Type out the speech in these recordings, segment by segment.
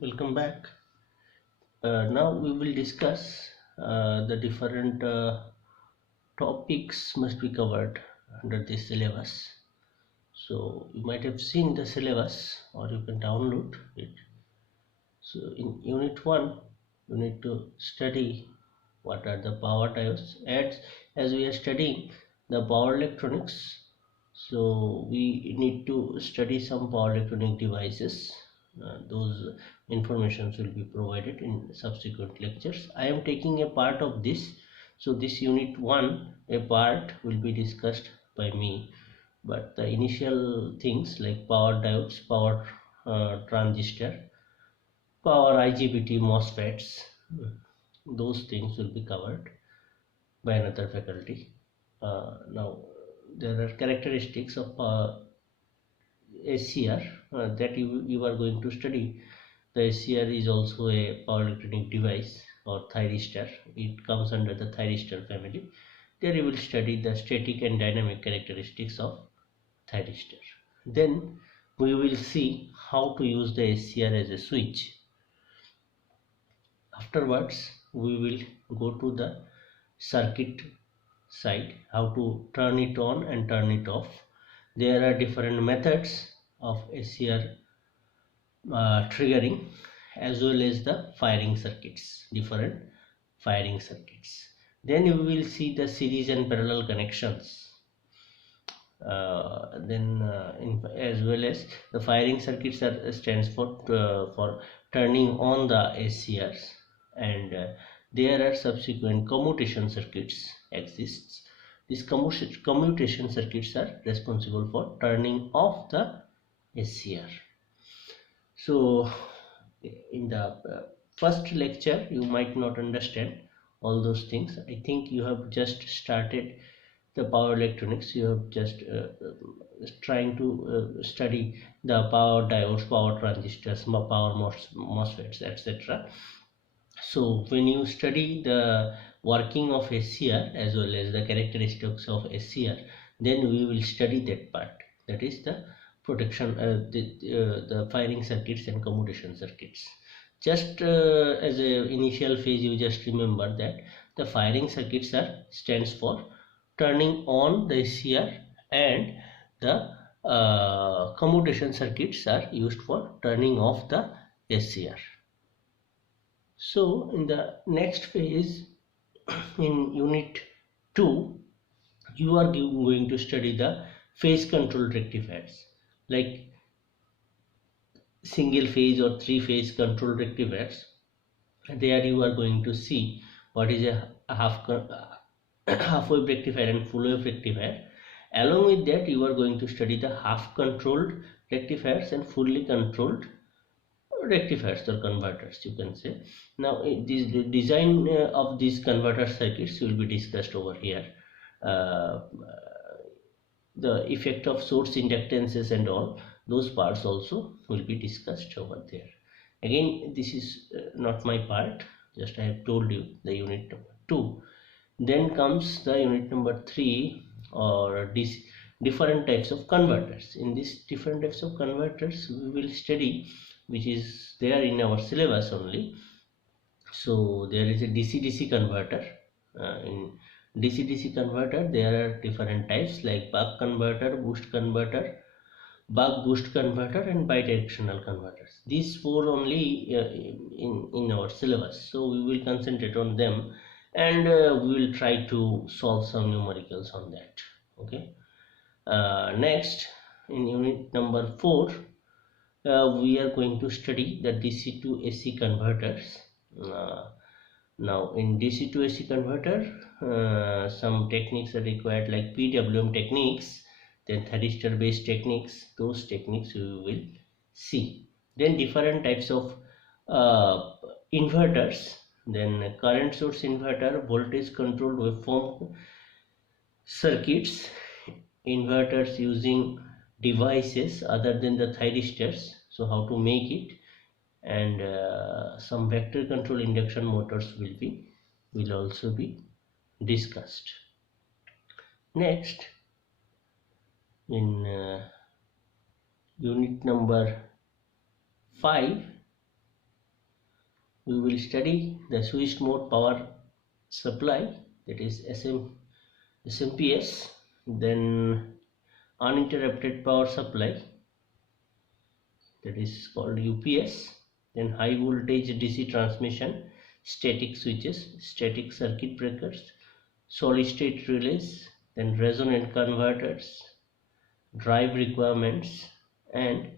Welcome back. Now we will discuss the different topics must be covered under this syllabus. So you might have seen the syllabus or you can download it. So in unit 1 you need to study what are the power diodes. As we are studying the power electronics, so we need to study some power electronic devices. Those informations will be provided in subsequent lectures. I am taking a part of this, so this unit 1 a part will be discussed by me, but the initial things like power diodes, power transistor, power IGBT MOSFETs, those things will be covered by another faculty. Now there are characteristics of ACR that you are going to study. The ACR is also a power electronic device or thyristor. It comes under the thyristor family. There you will study the static and dynamic characteristics of thyristor. Then we will see how to use the ACR as a switch. Afterwards we will go to the circuit side, how to turn it on and turn it off. There are different methods of ACR triggering, as well as the firing circuits, different firing circuits. Then you will see the series and parallel connections. As well as the firing circuits stands for turning on the ACRs, and there are subsequent commutation circuits exists. These commutation circuits are responsible for turning off the ACR. So in the first lecture you might not understand all those things. I think you have just started the power electronics. You have just trying to study the power diodes, power transistors, power MOSFETs, etc. So when you study the working of ACR as well as the characteristics of ACR, then we will study that part, that is the protection, the firing circuits and commutation circuits. Just as a initial phase, you just remember that the firing circuits stands for turning on the ACR, and the commutation circuits are used for turning off the ACR. So in the next phase, in unit 2, you are going to study the phase control rectifiers, like single phase or three phase control rectifiers. There you are going to see what is a half wave rectifier and full wave rectifier. Along with that, you are going to study the half controlled rectifiers and fully controlled rectifiers or converters, you can say. Now the design of these converter circuits will be discussed over here. The effect of source inductances and all those parts also will be discussed over there. Again, this is not my part, just I have told you the unit number 2. Then comes the unit number 3, or this different types of converters. In these different types of converters we will study, which is there in our syllabus only. So there is a DC-DC converter. In DC-DC converter there are different types like buck converter, boost converter, buck boost converter, and bidirectional converters. These 4 only in our syllabus, so we will concentrate on them, and we will try to solve some numericals on that. Okay. Next, in unit number 4, we are going to study the Dc2 Ac converters. Now in Dc2 Ac converter, some techniques are required like PWM techniques, then thyristor based techniques. Those techniques we will see. Then different types of inverters, then current source inverter, voltage controlled waveform circuits, inverters using devices other than the thyristors, so how to make it, and some vector control induction motors will also be discussed. Next, in unit number 5, we will study the switched mode power supply, that is SMPS, then uninterrupted power supply, that is called UPS, then high voltage DC transmission, static switches, static circuit breakers, solid state relays, then resonant converters, drive requirements, and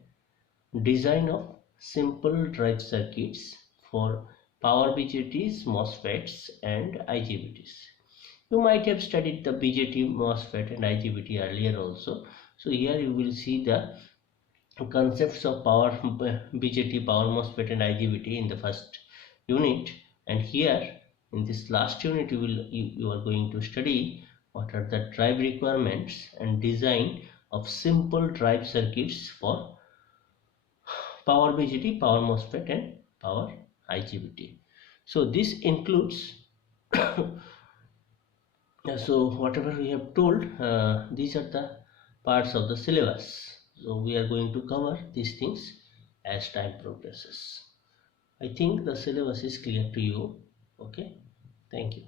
design of simple drive circuits for power BJTs, MOSFETs, and IGBTs. You might have studied the BJT, MOSFET, and IGBT earlier also. So here you will see the concepts of power BJT, power MOSFET, and IGBT in the first unit, and here in this last unit you are going to study what are the drive requirements and design of simple drive circuits for power BJT, power MOSFET, and power IGBT. So this includes so whatever we have told, these are the parts of the syllabus. So we are going to cover these things as time progresses. I think the syllabus is clear to you. Okay, thank you.